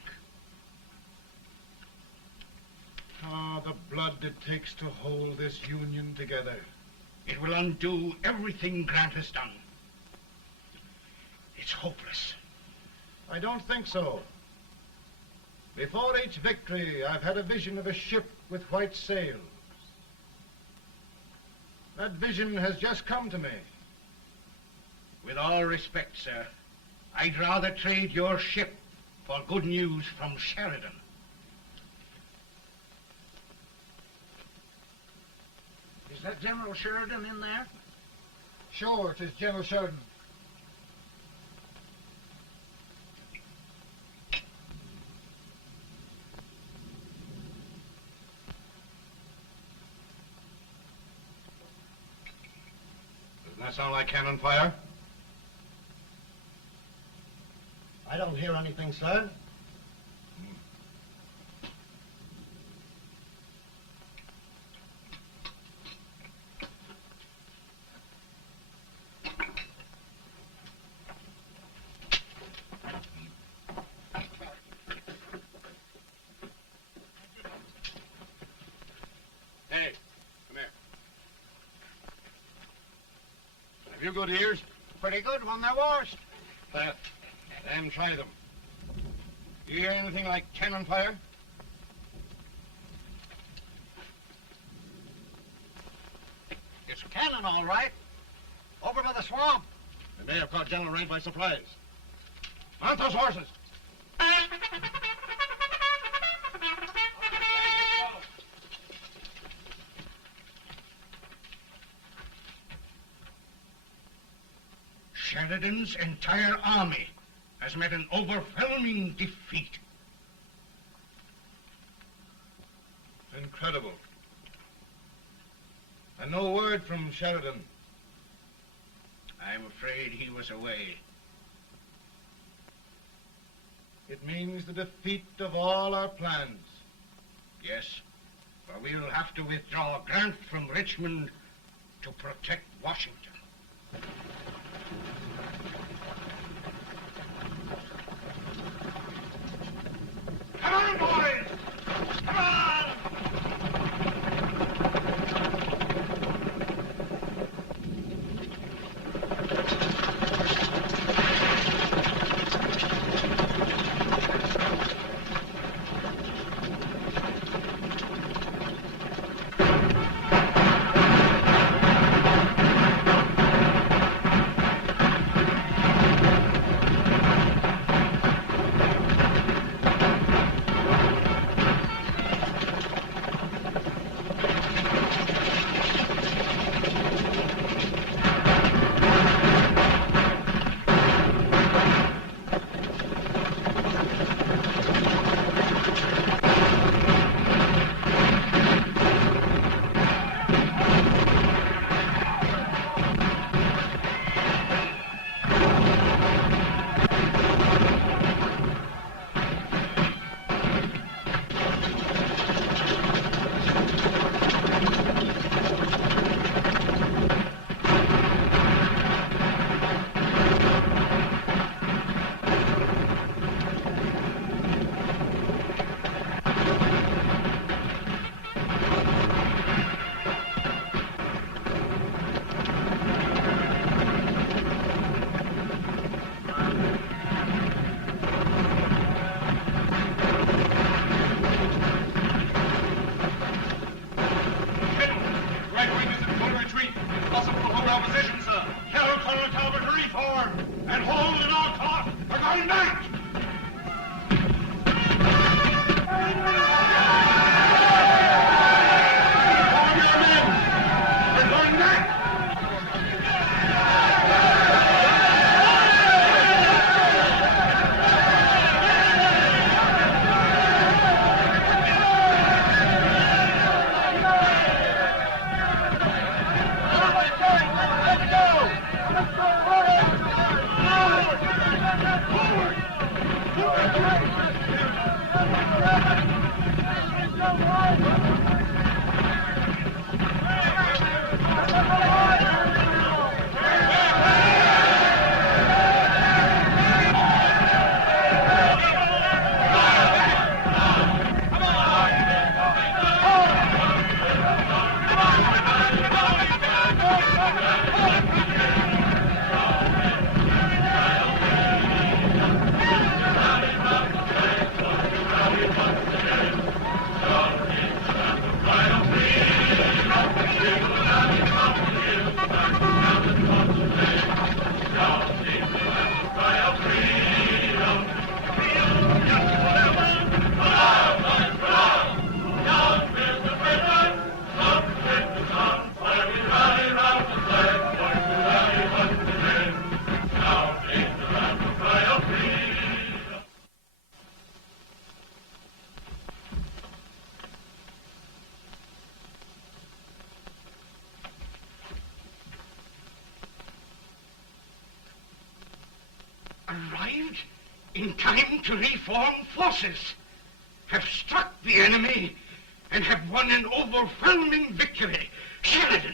Ah, the blood it takes to hold this Union together. It will undo everything Grant has done. It's hopeless. I don't think so. Before each victory, I've had a vision of a ship with white sails. That vision has just come to me. With all respect, sir, I'd rather trade your ship for good news from Sheridan. Is that General Sheridan in there? Sure, it is General Sheridan. Doesn't that sound like cannon fire? I don't hear anything, sir. Hey, come here. Have you good ears? Pretty good when they're washed. Then try them. You hear anything like cannon fire? It's cannon, all right. Over by the swamp. They may have caught General Grant by surprise. Mount those horses. Sheridan's entire army has met an overwhelming defeat. Incredible. And no word from Sheridan. I'm afraid he was away. It means the defeat of all our plans. Yes, for we'll have to withdraw Grant from Richmond to protect Washington. Come on, boys! Come on! Arrived in time to reform forces, have struck the enemy, and have won an overwhelming victory. Sheridan!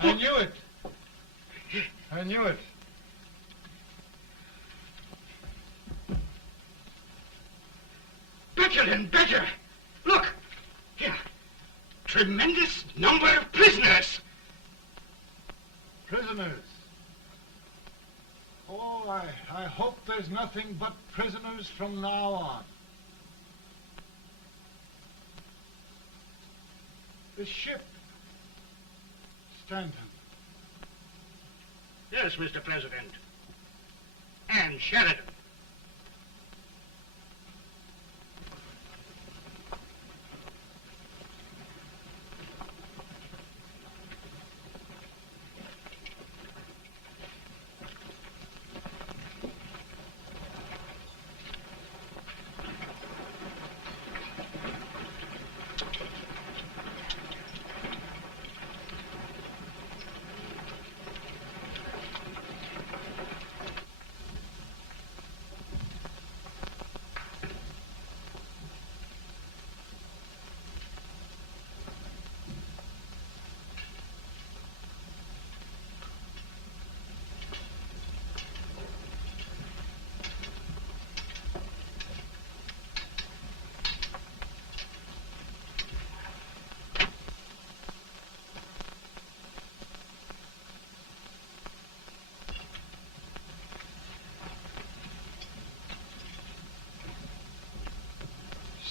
I knew it. I knew it. Better and better. Look, here. Tremendous number of prisoners. Prisoners. Oh, I hope there's nothing but prisoners from now on. The ship. Stanton. Yes, Mr. President. And Sheridan.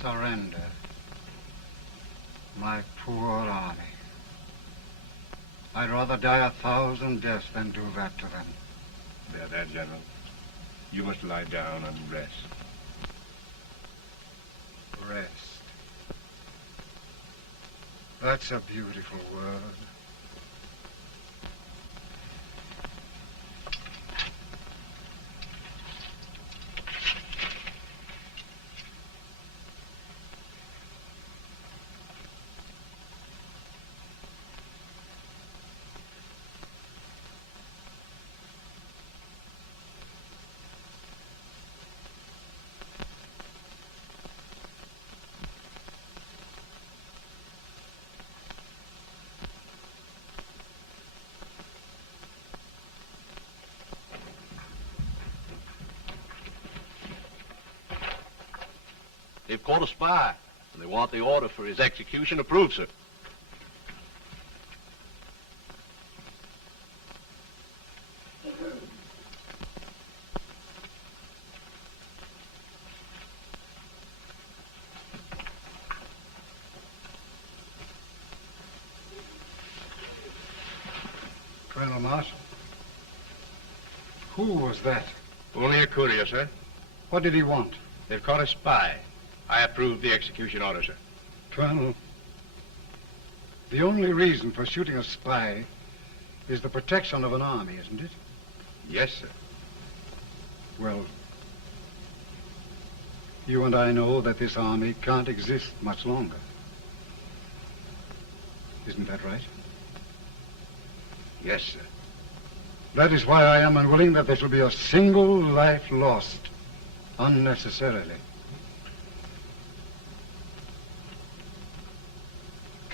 Surrender. My poor army. I'd rather die 1,000 deaths than do that to them. There, General. You must lie down and rest. Rest. That's a beautiful word. They've caught a spy, and they want the order for his execution approved, sir. Colonel Marshall. Who was that? Only a courier, sir. What did he want? They've caught a spy. I approve the execution order, sir. Colonel, the only reason for shooting a spy is the protection of an army, isn't it? Yes, sir. Well, you and I know that this army can't exist much longer. Isn't that right? Yes, sir. That is why I am unwilling that there shall be a single life lost unnecessarily.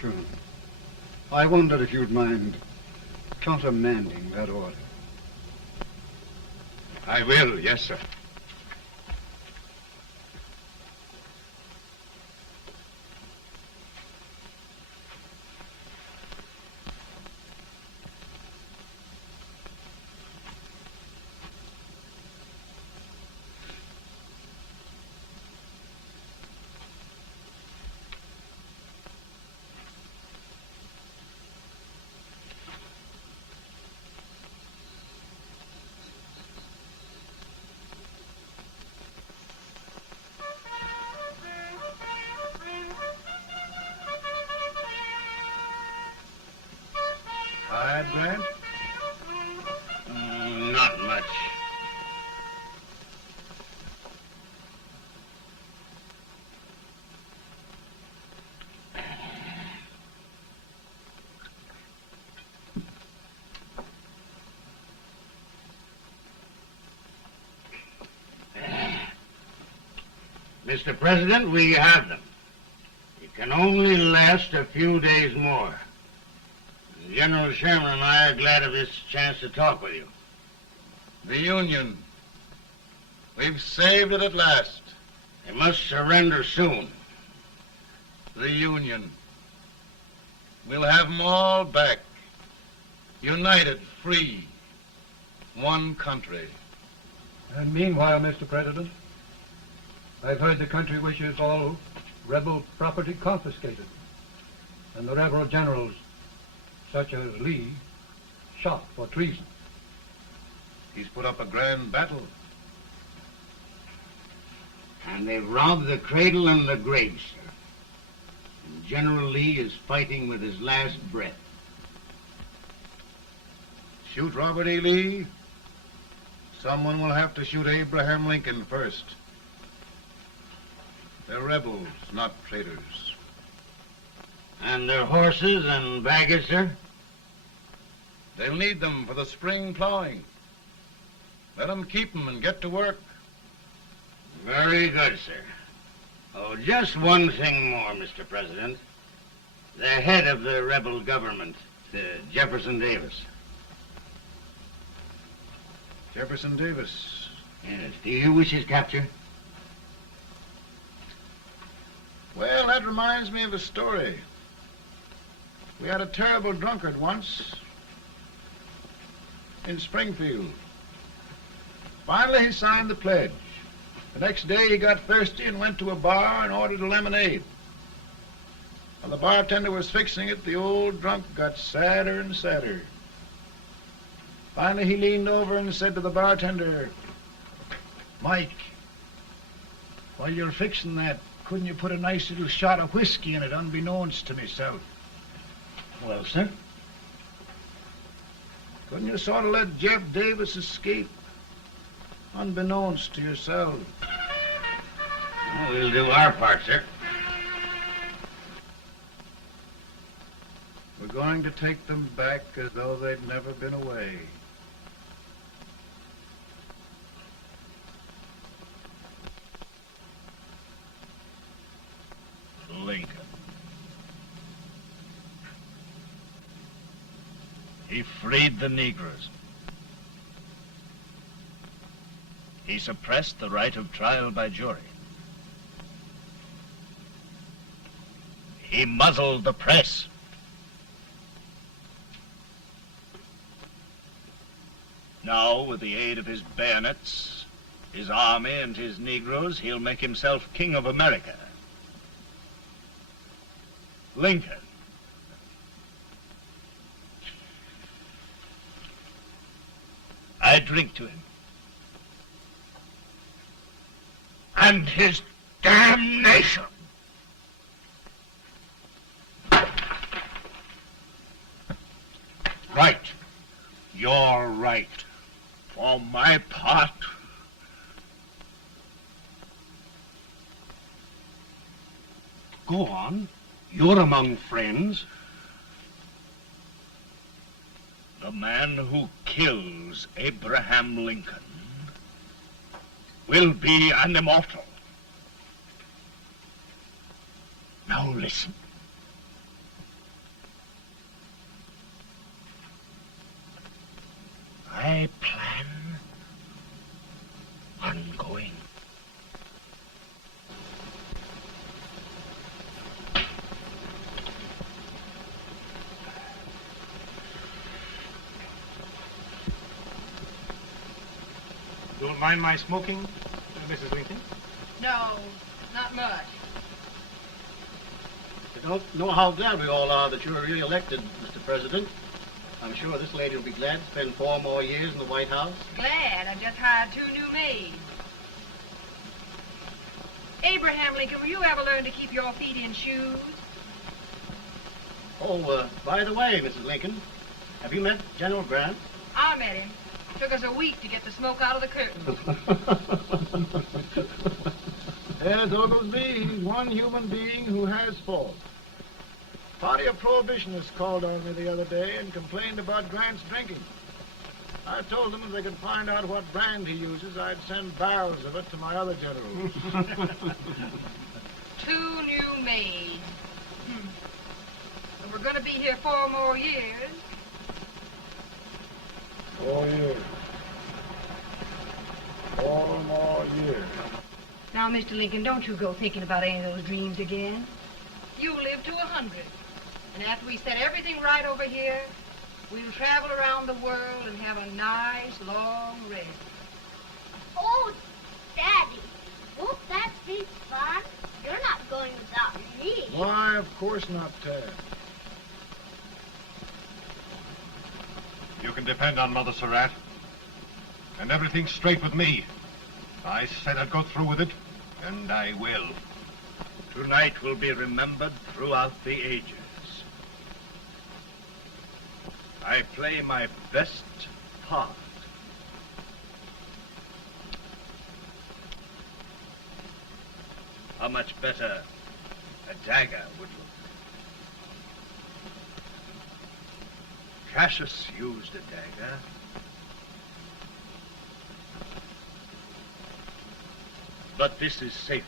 true. I wondered if you'd mind countermanding that order. I will, yes, sir. Tired, Grant? Not much. Mr. President, we have them. It can only last a few days more. General Sherman and I are glad of this chance to talk with you. The Union. We've saved it at last. They must surrender soon. The Union. We'll have them all back. United, free. One country. And meanwhile, Mr. President, I've heard the country wishes all rebel property confiscated, and the rebel generals, such as Lee, shot for treason. He's put up a grand battle. And they've robbed the cradle and the grave, sir. And General Lee is fighting with his last breath. Shoot Robert E. Lee? Someone will have to shoot Abraham Lincoln first. They're rebels, not traitors. And their horses and baggage, sir? They'll need them for the spring plowing. Let them keep them and get to work. Very good, sir. Oh, just one thing more, Mr. President. The head of the rebel government, Jefferson Davis. Jefferson Davis? Yes. Do you wish his capture? Well, that reminds me of a story. We had a terrible drunkard once in Springfield. Finally, he signed the pledge. The next day, he got thirsty and went to a bar and ordered a lemonade. While the bartender was fixing it, the old drunk got sadder and sadder. Finally, he leaned over and said to the bartender, "Mike, while you're fixing that, couldn't you put a nice little shot of whiskey in it, unbeknownst to myself?" Well, sir? Couldn't you sort of let Jeff Davis escape, unbeknownst to yourself? Well, we'll do our part, sir. We're going to take them back as though they'd never been away. Lincoln. He freed the Negroes. He suppressed the right of trial by jury. He muzzled the press. Now, with the aid of his bayonets, his army, and his Negroes, he'll make himself king of America. Lincoln. I drink to him. And his damnation. Right. You're right. For my part, go on. You're among friends. The man who kills Abraham Lincoln will be an immortal. Now listen. my plan ongoing. Don't mind my smoking, Mrs. Lincoln? No, not much. You don't know how glad we all are that you're re-elected, Mr. President. I'm sure this lady will be glad to spend 4 more years in the White House. Glad. I've just hired 2 new maids. Abraham Lincoln, will you ever learn to keep your feet in shoes? Oh, by the way, Mrs. Lincoln, have you met General Grant? I met him. Took us a week to get the smoke out of the curtain. Yes, Oglesby, he's one human being who has faults. Party of Prohibitionists called on me the other day and complained about Grant's drinking. I told them if they could find out what brand he uses, I'd send barrels of it to my other generals. 2 new maids. So we're going to be here 4 more years. 4 years. 4 more years. Now, Mr. Lincoln, don't you go thinking about any of those dreams again. You live to 100. And after we set everything right over here, we'll travel around the world and have a nice, long rest. Oh, Daddy, won't that be fun? You're not going without me. Why, of course not, Tad. You can depend on Mother Surratt. And everything's straight with me. I said I'd go through with it, and I will. Tonight will be remembered throughout the ages. I play my best part. How much better a dagger would look. Cassius used a dagger. But this is safer.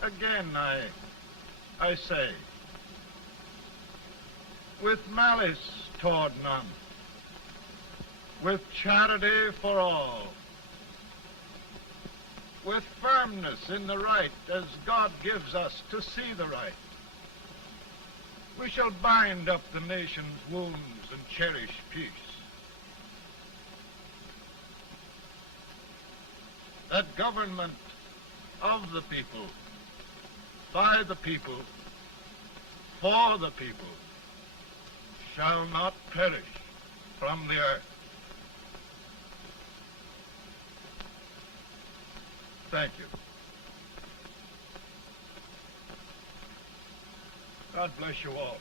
Again, I say, with malice toward none, with charity for all, with firmness in the right as God gives us to see the right, we shall bind up the nation's wounds and cherish peace. That government of the people, by the people, for the people, shall not perish from the earth. Thank you. God bless you all.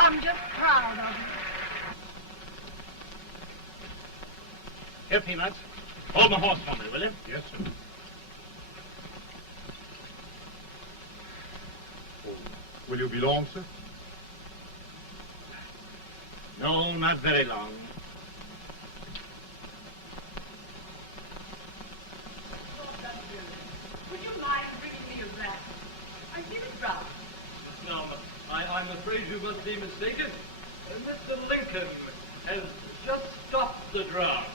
I'm just proud of you. Here, Peanuts. Hold my horse for me, will you? Yes, sir. Oh, will you be long, sir? No, not very long. Would you mind bringing me a wrap? I feel it drop. No, I'm afraid you must be mistaken. Mr. Lincoln has just stopped the draft.